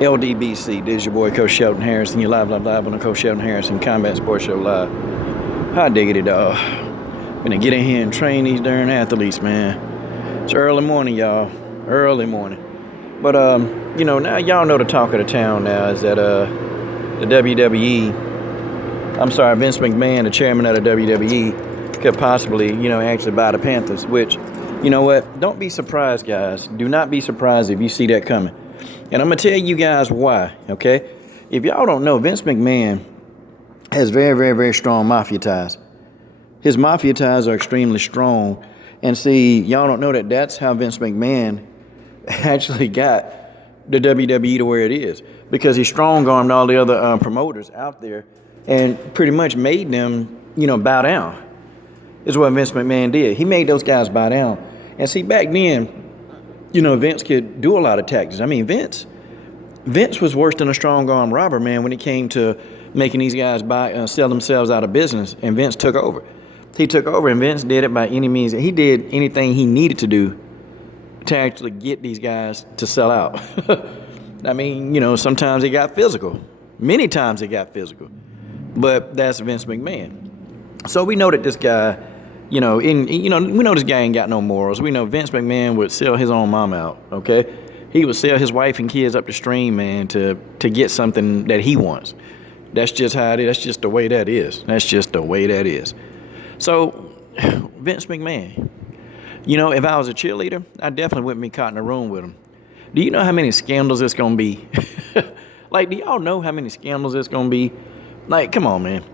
LDBC, this is your boy Coach Shelton Harrison. You're live on the Coach Shelton Harrison Combat Sports Show live. How diggity, dog. Gonna get in here and train these darn athletes, man. It's early morning, y'all. Early morning. But, now y'all know the talk of the town now is that the WWE, Vince McMahon, the chairman of the WWE, could possibly, actually buy the Panthers, which, you know what? Don't be surprised, guys. Do not be surprised if you see that coming. And I'm going to tell you guys why, okay? If y'all don't know, Vince McMahon has very, very, very strong mafia ties. His mafia ties are extremely strong. And see, y'all don't know that that's how Vince McMahon actually got the WWE to where it is. Because he strong-armed all the other promoters out there and pretty much made them, bow down. Is what Vince McMahon did. He made those guys bow down. And see, back then, Vince could do a lot of tactics. I mean, Vince was worse than a strong-arm robber, man, when it came to making these guys sell themselves out of business, and Vince took over. He took over, and Vince did it by any means. He did anything he needed to do to actually get these guys to sell out. I mean, sometimes it got physical. Many times it got physical. But that's Vince McMahon. So we know that this guy, we know this guy ain't got no morals. We know Vince McMahon would sell his own mom out, okay? He would sell his wife and kids up the stream, man, to get something that he wants. That's just how it is. That's just the way that is. That's just the way that is. So, Vince McMahon, if I was a cheerleader, I definitely wouldn't be caught in a room with him. Do you know how many scandals it's going to be? Like, do y'all know how many scandals it's going to be? Like, come on, man.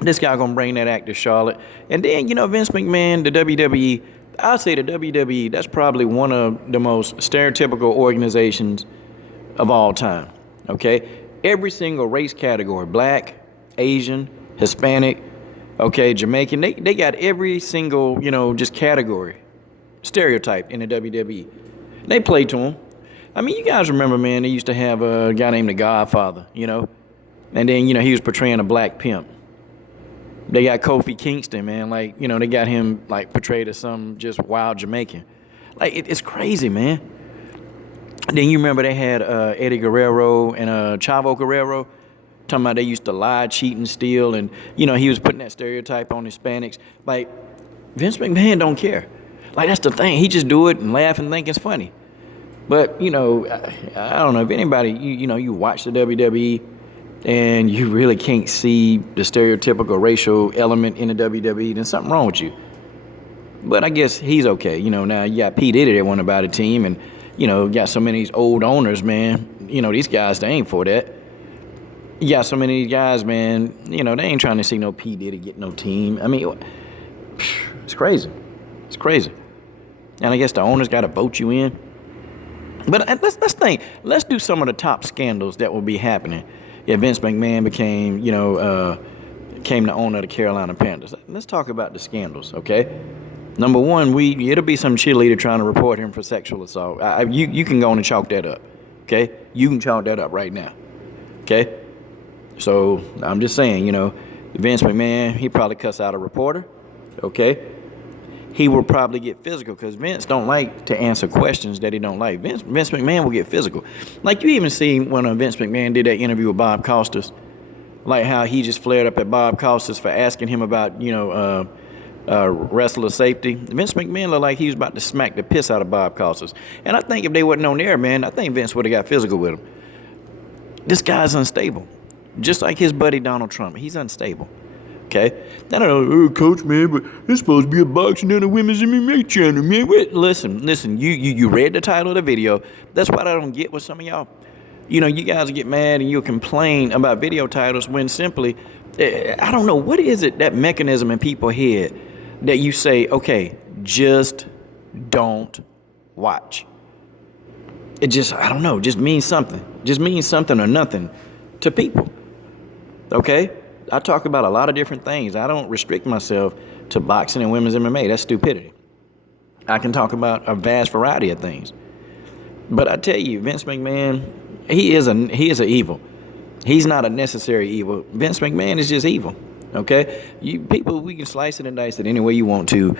This guy going to bring that act to Charlotte. And then, Vince McMahon, the WWE, I'll say the WWE, that's probably one of the most stereotypical organizations of all time, okay? Every single race category, black, Asian, Hispanic, okay, Jamaican, they got every single, just category stereotype in the WWE. They play to them. I mean, you guys remember, man, they used to have a guy named the Godfather, and then, he was portraying a black pimp. They got Kofi Kingston, man. Like, they got him, like, portrayed as some just wild Jamaican. Like, it's crazy, man. Then you remember they had Eddie Guerrero and Chavo Guerrero talking about they used to lie, cheat, and steal. And, he was putting that stereotype on Hispanics. Like, Vince McMahon don't care. Like, that's the thing. He just do it and laugh and think it's funny. But, I don't know. If anybody, you watch the WWE, and you really can't see the stereotypical racial element in the WWE, then something wrong with you. But I guess he's okay. Now you got P. Diddy that want to buy the team, and, got so many of these old owners, man. These guys, they ain't for that. You got so many of these guys, man, they ain't trying to see no P. Diddy get no team. I mean, it's crazy. It's crazy. And I guess the owners got to vote you in. But let's think. Let's do some of the top scandals that will be happening. Yeah, Vince McMahon became the owner of the Carolina Panthers. Let's talk about the scandals, okay? Number one, it'll be some cheerleader trying to report him for sexual assault. You can go on and chalk that up, okay? You can chalk that up right now, okay? So I'm just saying, Vince McMahon, he probably cuss out a reporter, okay? He will probably get physical because Vince don't like to answer questions that he don't like. Vince McMahon will get physical. Like, you even see when Vince McMahon did that interview with Bob Costas, like how he just flared up at Bob Costas for asking him about, wrestler safety. Vince McMahon looked like he was about to smack the piss out of Bob Costas. And I think if they wasn't on there, man, I think Vince would have got physical with him. This guy's unstable. Just like his buddy Donald Trump. He's unstable. Okay? I don't know, coach, man, but it's supposed to be a boxing and a women's MMA channel, man. Wait, listen, you read the title of the video. That's what I don't get with some of y'all. You guys get mad and you complain about video titles when simply, I don't know, what is it, that mechanism in people's head that you say, okay, just don't watch. It just, I don't know, just means something. Just means something or nothing to people. Okay? I talk about a lot of different things. I don't restrict myself to boxing and women's MMA. That's stupidity. I can talk about a vast variety of things. But I tell you, Vince McMahon, he is an evil. He's not a necessary evil. Vince McMahon is just evil. Okay? People, we can slice it and dice it any way you want to.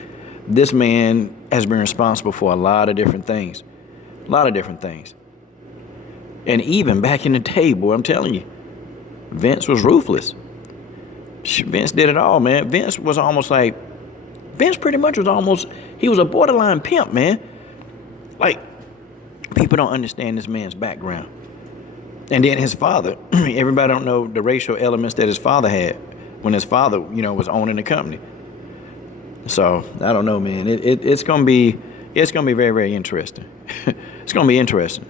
This man has been responsible for a lot of different things. A lot of different things. And even back in the day, boy, I'm telling you, Vince was ruthless. Vince did it all, man. Vince pretty much he was a borderline pimp, man. Like, people don't understand this man's background. And then his father, everybody don't know the racial elements that his father had when his father, was owning the company. So, I don't know, man. It's gonna be very, very interesting. It's gonna be interesting.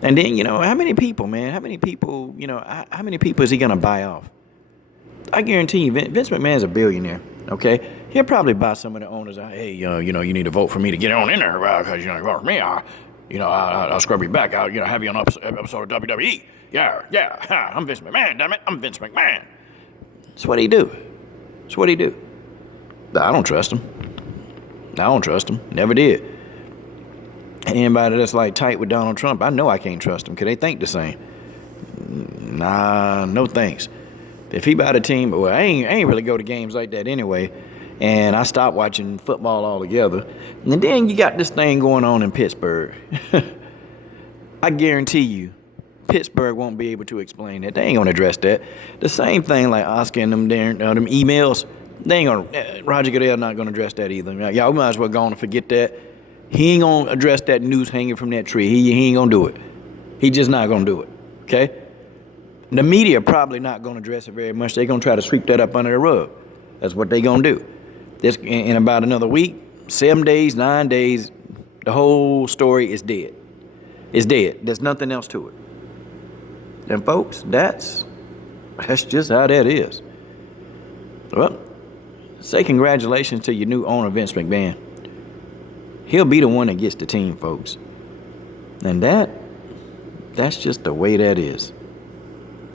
And then, how many people, man? How many people is he gonna buy off? I guarantee you, Vince McMahon's a billionaire. Okay, he'll probably buy some of the owners out. Hey, you need to vote for me to get on in there, because you vote for me, I'll scrub you back. I'll have you on an episode of WWE. Yeah. I'm Vince McMahon. Damn it, I'm Vince McMahon. That's what he do. But I don't trust him. Never did. Anybody that's like tight with Donald Trump, I know I can't trust him because they think the same. Nah, no thanks. If he buy the team, well, I ain't really go to games like that anyway, and I stopped watching football altogether. And then you got this thing going on in Pittsburgh. I guarantee you, Pittsburgh won't be able to explain that. They ain't gonna address that. The same thing like Oscar and them emails. They ain't gonna. Roger Goodell not gonna address that either. Y'all might as well go on and forget that. He ain't gonna address that news hanging from that tree. He ain't gonna do it. He just not gonna do it. Okay? The media probably not gonna address it very much. They're gonna try to sweep that up under the rug. That's what they gonna do. This in about another week, 7 days, 9 days, the whole story is dead. It's dead. There's nothing else to it. And folks, that's just how that is. Well, say congratulations to your new owner, Vince McMahon. He'll be the one that gets the team, folks. And that's just the way that is.